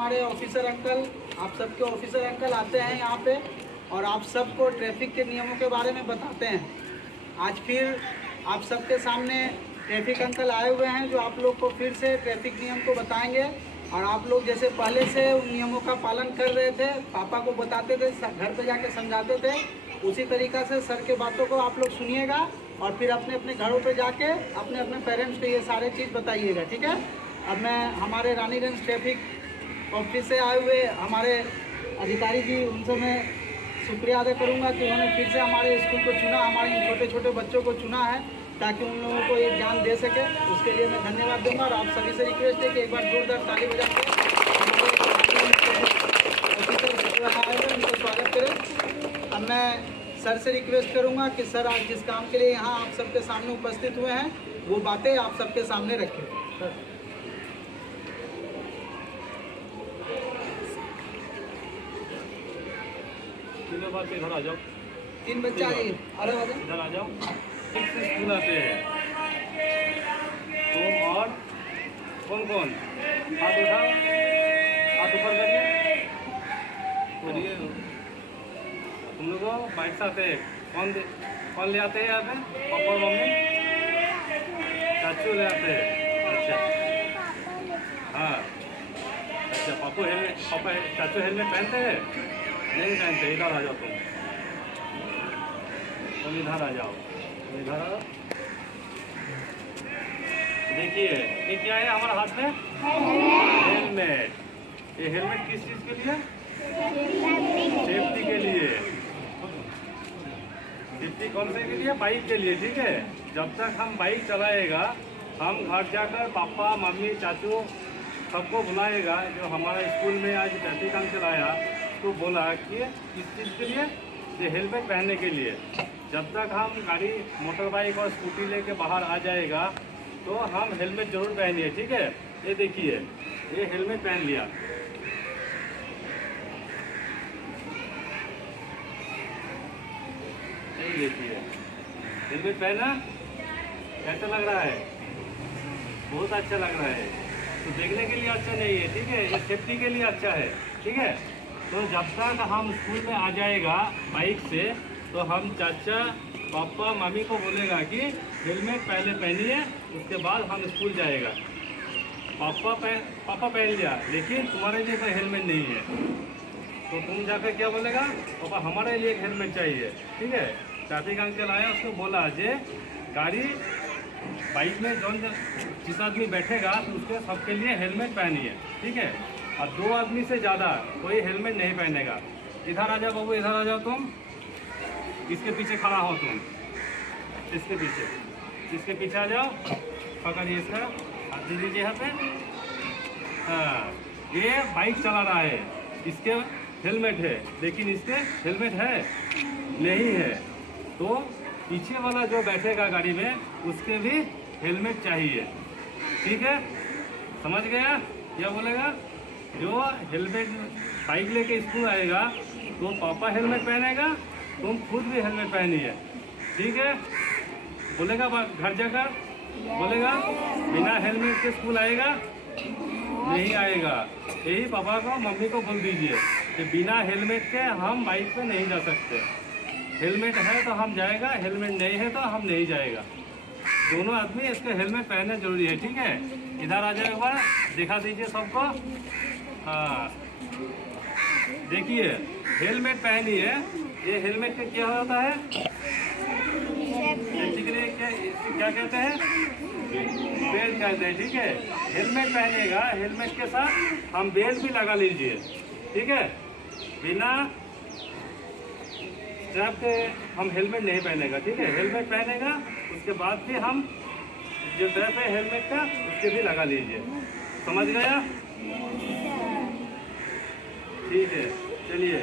हमारे officer uncle, आप सबके ऑफिसर अंकल आते हैं यहाँ पे और आप सबको ट्रैफिक के नियमों के बारे में बताते हैं। आज फिर आप सबके सामने ट्रैफिक अंकल आए हुए हैं जो आप लोग को फिर से ट्रैफिक नियम को बताएंगे। और आप लोग जैसे पहले से उन नियमों का पालन कर रहे थे, पापा को बताते थे, घर पे जाके समझाते थे, उसी तरीक़ा से सर के बातों को आप लोग सुनिएगा और फिर अपने अपने घरों पे जाके अपने अपने पेरेंट्स को ये सारे चीज़ बताइएगा, ठीक है। अब मैं हमारे रानीगंज ट्रैफिक ऑफिस से आए हुए हमारे अधिकारी जी, उनसे मैं शुक्रिया अदा करूंगा कि उन्होंने फिर से हमारे स्कूल को चुना, हमारे इन छोटे छोटे बच्चों को चुना है ताकि उन लोगों को ये ज्ञान दे सके। उसके लिए मैं धन्यवाद दूंगा और आप सभी से रिक्वेस्ट है कि एक बार जोरदार ताली बजा के उनको स्वागत करें। अब मैं सर से रिक्वेस्ट करूंगा कि सर आज जिस काम के लिए यहाँ आप सबके सामने उपस्थित हुए हैं वो बातें आप सबके सामने रखें। सर तीनों बात इधर आ जाओ, 3 बच्चे आ जाइए, अरे इधर आ जाओ। एक से स्कूल आते हैं तुम और कौन कौन? हाथ उठाओ, हाथ ऊपर करिए। करिए। तुम लोग बाइक से आते हैं, कौन ले आते हैं यहाँ पे? पापा और मम्मी, चाचू ले आते हैं। अच्छा हाँ, अच्छा पापा चाचू हेलमेट पहनते हैं? नहीं पहनते। इधर आ जाओ, तुम इधर आ जाओ, इधर आओ। देखिए ये क्या है हमारे हाथ में? हेलमेट। ये हेलमेट किस चीज़ के लिए? सेफ्टी के लिए। सेफ्टी कौन से के लिए? बाइक के लिए, ठीक है। जब तक हम बाइक चलाएगा, हम घर जाकर पापा मम्मी चाचू सबको बुलाएगा। जो हमारा स्कूल में आज ट्रैफिक अंकल आया तो बोला कि किस चीज़ के लिए? ये हेलमेट पहनने के लिए। जब तक हम गाड़ी मोटर बाइक और स्कूटी लेके बाहर आ जाएगा तो हम हेलमेट जरूर पहनिए, ठीक है। ये देखिए ये हेलमेट पहन लिया। ये देखिए हेलमेट पहना, कैसा लग रहा है? बहुत अच्छा लग रहा है। तो देखने के लिए अच्छा नहीं है, ठीक है, ये सेफ्टी के लिए अच्छा है, ठीक है। तो जब तक हम स्कूल में आ जाएगा बाइक से तो हम चाचा पापा मम्मी को बोलेगा कि हेलमेट पहले पहनिए, उसके बाद हम स्कूल जाएगा। पापा पहन लिया लेकिन तुम्हारे लिए कोई हेलमेट नहीं है तो तुम जाकर क्या बोलेगा? पापा हमारे लिए एक हेलमेट चाहिए, ठीक है। ट्रैफिक अंकल आया, उसको बोला जे गाड़ी बाइक में जो जिस आदमी बैठेगा तो उसके सबके लिए हेलमेट पहनिए, ठीक है। और 2 आदमी से ज़्यादा कोई हेलमेट नहीं पहनेगा। इधर आ जाओ बाबू, इधर आ जाओ तुम। इसके पीछे खड़ा हो तुम, इसके पीछे आ जाओ। पकड़िए इसका, हाथ दे दीजिए यहाँ पे। हाँ, ये बाइक चला रहा है, इसके हेलमेट है लेकिन इसके हेलमेट है नहीं है। तो पीछे वाला जो बैठेगा गाड़ी में उसके भी हेलमेट चाहिए, ठीक है। समझ गया? क्या बोलेगा? जो हेलमेट बाइक लेके स्कूल आएगा तो पापा हेलमेट पहनेगा, तुम खुद भी हेलमेट पहनिए, ठीक है। बोलेगा घर जाकर, बोलेगा बिना हेलमेट के स्कूल आएगा? नहीं आएगा। यही पापा को मम्मी को बोल दीजिए कि बिना हेलमेट के हम बाइक पे नहीं जा सकते। हेलमेट है तो हम जाएगा, हेलमेट नहीं है तो हम नहीं जाएगा। दोनों आदमी इसका हेलमेट पहनना जरूरी है, ठीक है। इधर आ जाए, एक बार दिखा दीजिए सबको। हाँ देखिए हेलमेट पहनिए। ये हेलमेट का क्या होता है? सेफ्टी के लिए क्या कहते हैं? बेल्ट कहते हैं, ठीक है। हेलमेट पहनेगा, हेलमेट के साथ हम बेल्ट भी लगा लीजिए, ठीक है। बिना स्ट्रैप के हम हेलमेट नहीं पहनेगा, ठीक है। हेलमेट पहनेगा उसके बाद भी हम जो स्ट्रैप है हेलमेट का उसके भी लगा लीजिए। समझ गया? ठीक है, चलिए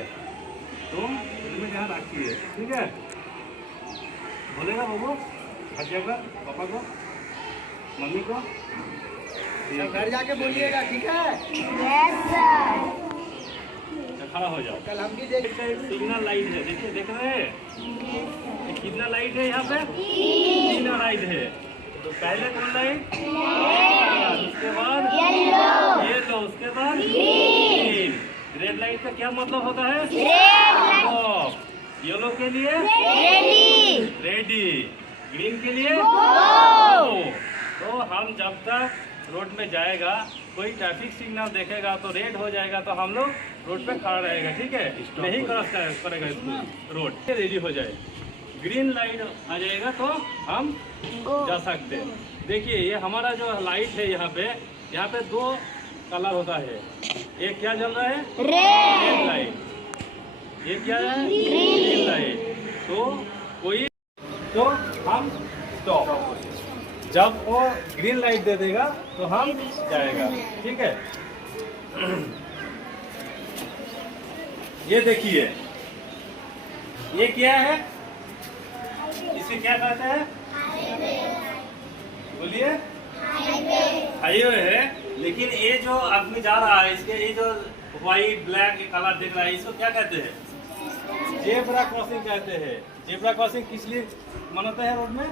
तुम हेलमेट यहाँ रखिए, ठीक है। बोलेगा बाबू घर जाकर पापा को मम्मी को, घर जाके बोलिएगा, ठीक है। Yes sir. खड़ा हो जाओ। कल हम भी देख सिग्नल लाइट है, देखिए देख रहे हैं कितना लाइट है यहाँ पे? 3 लाइट है। तो पहले कौन लाइट? उसके बाद येलो, उसके बाद लाइट का क्या मतलब होता है? Red stop. येलो के लिए रेडी रेडी, ग्रीन के लिए गो। तो हम जब तक रोड में जाएगा, कोई ट्रैफिक सिग्नल देखेगा तो रेड हो जाएगा तो हम लोग रोड पे खड़ा रहेगा, ठीक है, नहीं क्रॉस करेगा इसको, रोड रेडी हो जाए। ग्रीन लाइट आ जाएगा तो हम जा सकते हैं। देखिए ये हमारा जो लाइट है यहाँ पे दो कलर होता है, एक क्या जल रहा है? रेड लाइट, ये क्या है? Green light. तो हम स्टॉप, जब वो ग्रीन लाइट दे देगा तो हम जाएगा, ठीक है। ये देखिए ये क्या है, इसे क्या कहते हैं? बोलिए। हाईवे है, लेकिन ये जो आदमी जा रहा है इसके ये जो व्हाइट ब्लैक कलर दिख रहा है इसको क्या कहते हैं? जेब्रा क्रॉसिंग कहते हैं। जेब्रा क्रॉसिंग किस लिए मनाते हैं? रोड में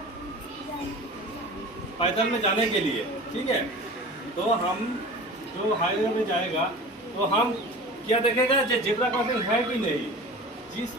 पैदल में जाने के लिए, ठीक है। तो हम जो हाईवे में जाएगा तो हम क्या देखेगा, जेब्रा क्रॉसिंग है कि नहीं, जिस